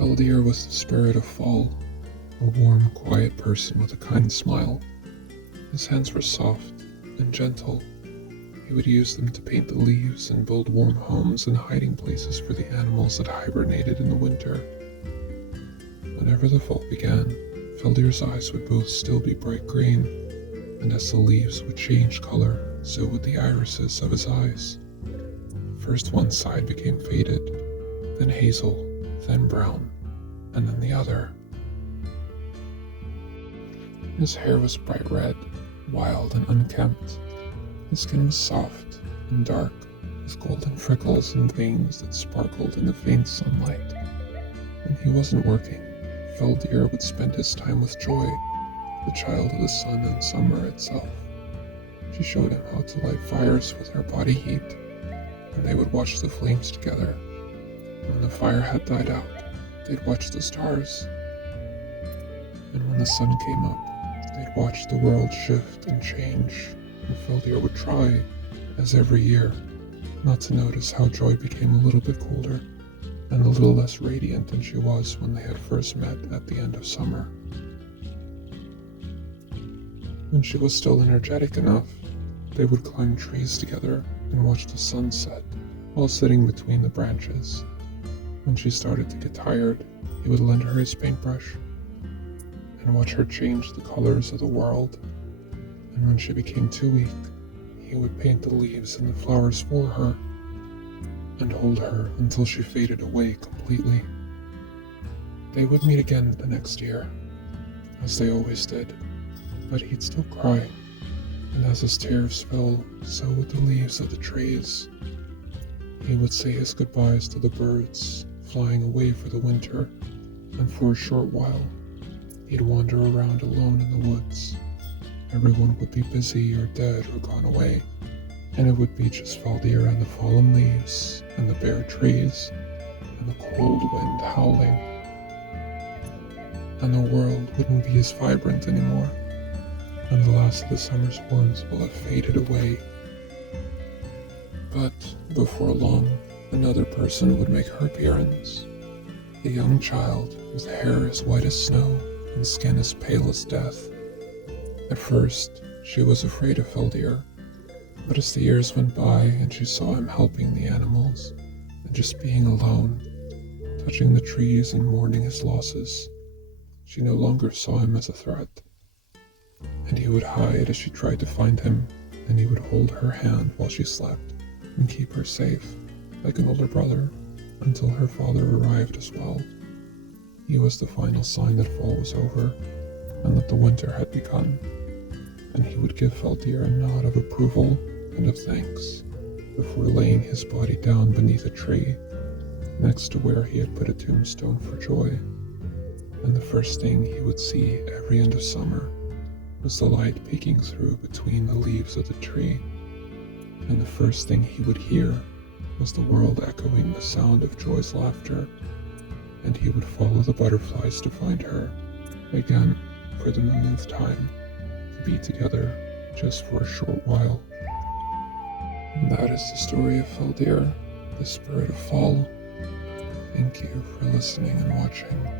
Feldir was the spirit of fall, a warm, quiet person with a kind smile. His hands were soft and gentle. He would use them to paint the leaves and build warm homes and hiding places for the animals that hibernated in the winter. Whenever the fall began, Feldir's eyes would both still be bright green, and as the leaves would change color, so would the irises of his eyes. First one side became faded, then hazel, then brown, and then the other. His hair was bright red, wild and unkempt. His skin was soft and dark, with golden freckles and veins that sparkled in the faint sunlight. When he wasn't working, Feldir would spend his time with Joy, the child of the sun and summer itself. She showed him how to light fires with her body heat, and they would watch the flames together. When the fire had died out, they'd watch the stars. And when the sun came up, they'd watch the world shift and change, and Feldir would try, as every year, not to notice how Joy became a little bit colder and a little less radiant than she was when they had first met at the end of summer. When she was still energetic enough, they would climb trees together and watch the sun set while sitting between the branches. When she started to get tired, he would lend her his paintbrush and watch her change the colors of the world. And when she became too weak, he would paint the leaves and the flowers for her and hold her until she faded away completely. They would meet again the next year, as they always did, but he'd still cry, and as his tears fell, so would the leaves of the trees. He would say his goodbyes to the birds, flying away for the winter, and for a short while, he'd wander around alone in the woods. Everyone would be busy or dead or gone away, and it would be just Feldir and the fallen leaves, and the bare trees, and the cold wind howling. And the world wouldn't be as vibrant anymore, and the last of the summer's warmth will have faded away. But before long, another person would make her appearance. A young child with hair as white as snow and skin as pale as death. At first, she was afraid of Feldir, but as the years went by and she saw him helping the animals and just being alone, touching the trees and mourning his losses, she no longer saw him as a threat. And he would hide as she tried to find him, and he would hold her hand while she slept and keep her safe, like an older brother, until her father arrived as well. He was the final sign that fall was over and that the winter had begun, and he would give Feldir a nod of approval and of thanks before laying his body down beneath a tree next to where he had put a tombstone for Joy. And the first thing he would see every end of summer was the light peeking through between the leaves of the tree, and the first thing he would hear was the world echoing the sound of Joy's laughter, and he would follow the butterflies to find her, again, for the millionth time, to be together just for a short while. And that is the story of Feldir, the spirit of fall. Thank you for listening and watching.